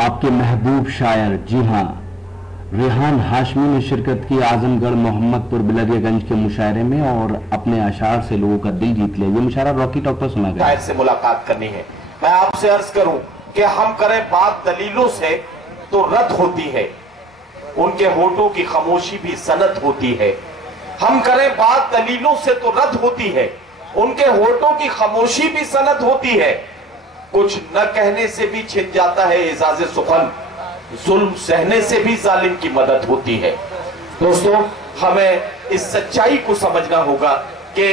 आपके महबूब शायर, जी हाँ, रेहान हाशमी ने शिरकत की आजमगढ़ मोहम्मदपुर बिलरियागंज के मुशायरे में और अपने अशार से लोगों का दिल जीत लिया। ये मुशायरा रॉकी टॉक पर सुना गया। शायर से मुलाकात करनी है। मैं आपसे अर्ज करूं कि हम करें बात दलीलों से तो रद्द होती है, उनके होठों की खामोशी भी सनत होती है। हम करें बात दलीलों से तो रद्द होती है, उनके होठों की खामोशी भी सनत होती है। कुछ न कहने से भी छिन जाता है एजाज़े सुखन, जुल्म सहने से भी जालिम की मदद होती है। दोस्तों, हमें इस सच्चाई को समझना होगा कि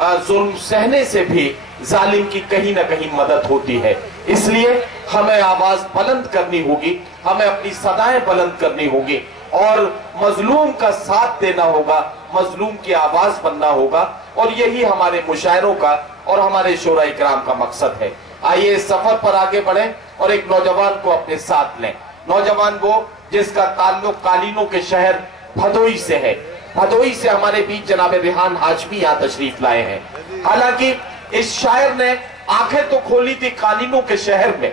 जुल्म सहने से भी जालिम की कहीं ना कहीं मदद होती है। इसलिए हमें आवाज बुलंद करनी होगी, हमें अपनी सदाएं बुलंद करनी होगी और मजलूम का साथ देना होगा, मजलूम की आवाज बनना होगा। और यही हमारे मुशायरों का और हमारे शोरा इकराम का मकसद है। आइए इस सफर पर आगे बढ़ें और एक नौजवान को अपने साथ लें। नौजवान वो जिसका ताल्लुक कालीनों के शहर भदोई से है। भदोई से हमारे बीच जनाब रेहान हाशमी यहाँ तशरीफ लाए हैं। हालांकि इस शायर ने आंखें तो खोली थी कालीनों के शहर में,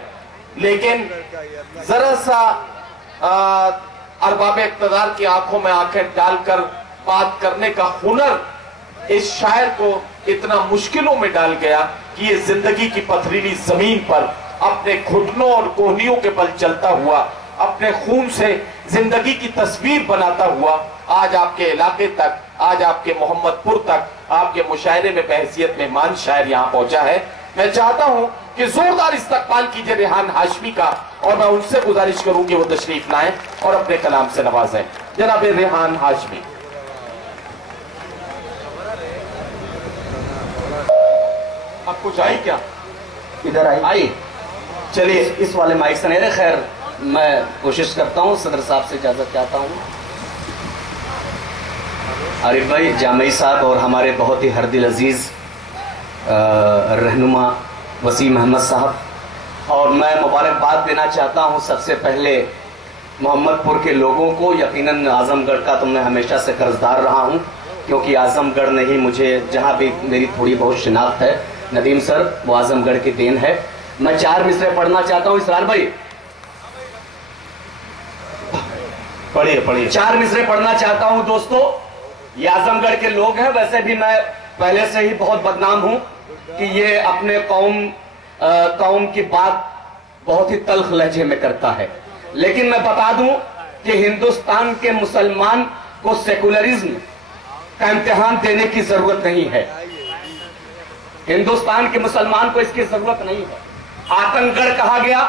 लेकिन जरा सा अरबाब इक़्तिदार की आंखों में आंखें डालकर बात करने का हुनर इस शायर को इतना मुश्किलों में डाल गया कि ये जिंदगी की पथरीली जमीन पर अपने घुटनों और कोहनियों के बल चलता हुआ, अपने खून से जिंदगी की तस्वीर बनाता हुआ आज आपके इलाके तक, आज आपके मोहम्मदपुर तक, आपके मुशायरे में बहसियत मेहमान शायर यहाँ पहुंचा है। मैं चाहता हूं कि जोरदार इस्तकबाल कीजिए रेहान हाशमी का और मैं उनसे गुजारिश करूं कि वो तशरीफ लाएं और अपने कलाम से नवाजें। जनाब रेहान हाशमी। अब कुछ आई क्या? इधर आई। चलिए इस वाले माइक से नहीं रहे। खैर, मैं कोशिश करता हूँ, सदर साहब से इजाजत चाहता हूँ। आरिफ भाई, जामई साहब और हमारे बहुत ही हरदिल अजीज रहनुमा वसीम अहमद साहब, और मैं मुबारकबाद देना चाहता हूँ सबसे पहले मोहम्मदपुर के लोगों को। यकीनन आजमगढ़ का तो मैं हमेशा से कर्जदार रहा हूँ, क्योंकि आजमगढ़ ने ही मुझे, जहाँ भी मेरी थोड़ी बहुत शिनाख्त है नदीम सर, वो आजमगढ़ की देन है। मैं 4 मिसरे पढ़ना चाहता हूँ। इसरार भाई पढ़िए पढ़िए। 4 मिसरे पढ़ना चाहता हूँ। दोस्तों, ये आजमगढ़ के लोग हैं। वैसे भी मैं पहले से ही बहुत बदनाम हूँ कि ये अपने कौम की बात बहुत ही तल्ख लहजे में करता है, लेकिन मैं बता दूं कि हिंदुस्तान के मुसलमान को सेकुलरिज्म का इम्तिहान देने की जरूरत नहीं है। हिंदुस्तान के मुसलमान को इसकी जरूरत नहीं है। आतंकगढ़ कहा गया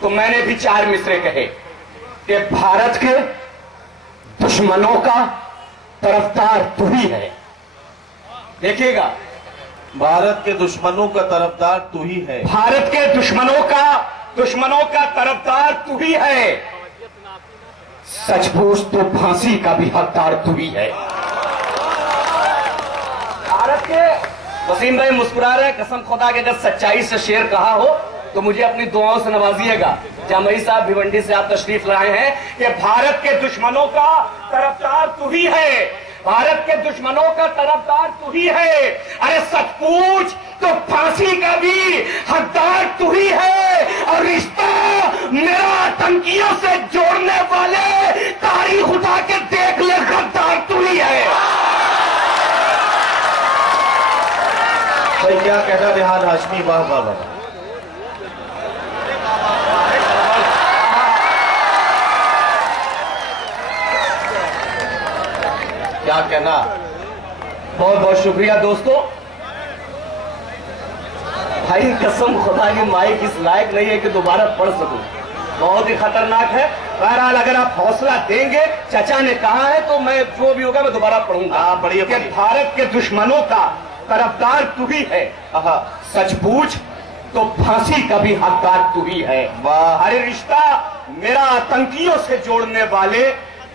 तो मैंने भी 4 मिसरे कहे कि भारत के दुश्मनों का तरफदार तू ही है। देखिएगा, भारत के दुश्मनों का तरफदार तू ही है। भारत के दुश्मनों का तरफदार तू ही है। सच पूछ तो फांसी का भी हकदार तू ही है। भारत के वसीम भाई मुस्कुरा रहे। कसम खुदा के अगर सच्चाई से शेर कहा हो तो मुझे अपनी दुआओं से नवाजिएगा। जामई साहब भिवंडी से आप तशरीफ लाए हैं कि भारत के दुश्मनों का तरफदार तू ही है। भारत के दुश्मनों का तरफदार तू ही है। अरे सच पूछ तो फांसी का भी हकदार तू ही है। और रिश्ता मेरा आतंकियों से जोड़ने वाले तारीख उठा के देख ले, गद्दार तू ही है। भाई क्या कहना रेहान हाशमी, वाह वाह वाह। क्या कहना। बहुत बहुत शुक्रिया दोस्तों। भाई कसम खुदा की माइक इस लायक नहीं है कि दोबारा पढ़ सकूं, बहुत ही खतरनाक है। बहरहाल अगर आप हौसला देंगे, चाचा ने कहा है, तो मैं जो भी होगा मैं दोबारा पढ़ूंगा। बढ़िया। भारत के दुश्मनों का तरफदार तू ही है। सच पूछ तो फांसी का भी हकदार तू ही है। वाह। अरे रिश्ता मेरा आतंकियों से जोड़ने वाले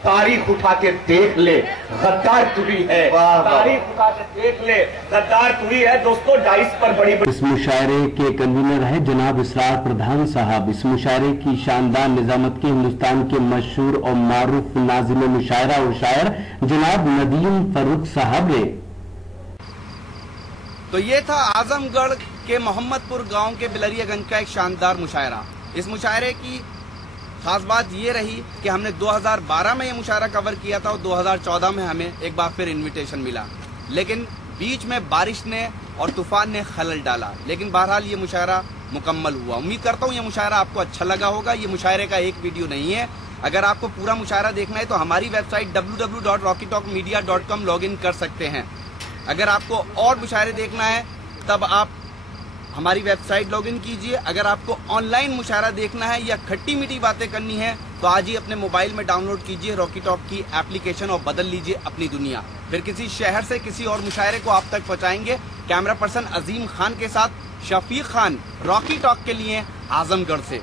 तारीख उठा के देख ले, गद्दार तू ही है। तारीख उठा के देख ले, गद्दार तू ही है। दोस्तों, डाइस पर बड़ी इस मुशायरे के कन्वीनर है जनाब इसरार प्रधान साहब। इस मुशायरे की शानदार निजामत के हिंदुस्तान के मशहूर और मारूफ नाज़िम मुशायरा और शायर जनाब नदीम फरूक साहब ने। तो ये था आजमगढ़ के मोहम्मदपुर गांव के बिलरियागंज का एक शानदार मुशायरा। इस मुशायरे की खास बात ये रही कि हमने 2012 में ये मुशायरा कवर किया था और 2014 में हमें एक बार फिर इनविटेशन मिला, लेकिन बीच में बारिश ने और तूफान ने खलल डाला। लेकिन बहरहाल ये मुशायरा मुकम्मल हुआ। उम्मीद करता हूँ ये मुशायरा आपको अच्छा लगा होगा। ये मुशायरे का एक वीडियो नहीं है। अगर आपको पूरा मुशायरा देखना है तो हमारी वेबसाइट www.rockytalkmedia.com लॉगिन कर सकते हैं। अगर आपको और मुशायरे देखना है तब आप हमारी वेबसाइट लॉगिन कीजिए। अगर आपको ऑनलाइन मुशायरा देखना है या खट्टी मीठी बातें करनी है तो आज ही अपने मोबाइल में डाउनलोड कीजिए रॉकी टॉक की एप्लीकेशन और बदल लीजिए अपनी दुनिया। फिर किसी शहर से किसी और मुशायरे को आप तक पहुंचाएंगे। कैमरा पर्सन अजीम खान के साथ शफीक खान, रॉकी टॉक के लिए आजमगढ़ से।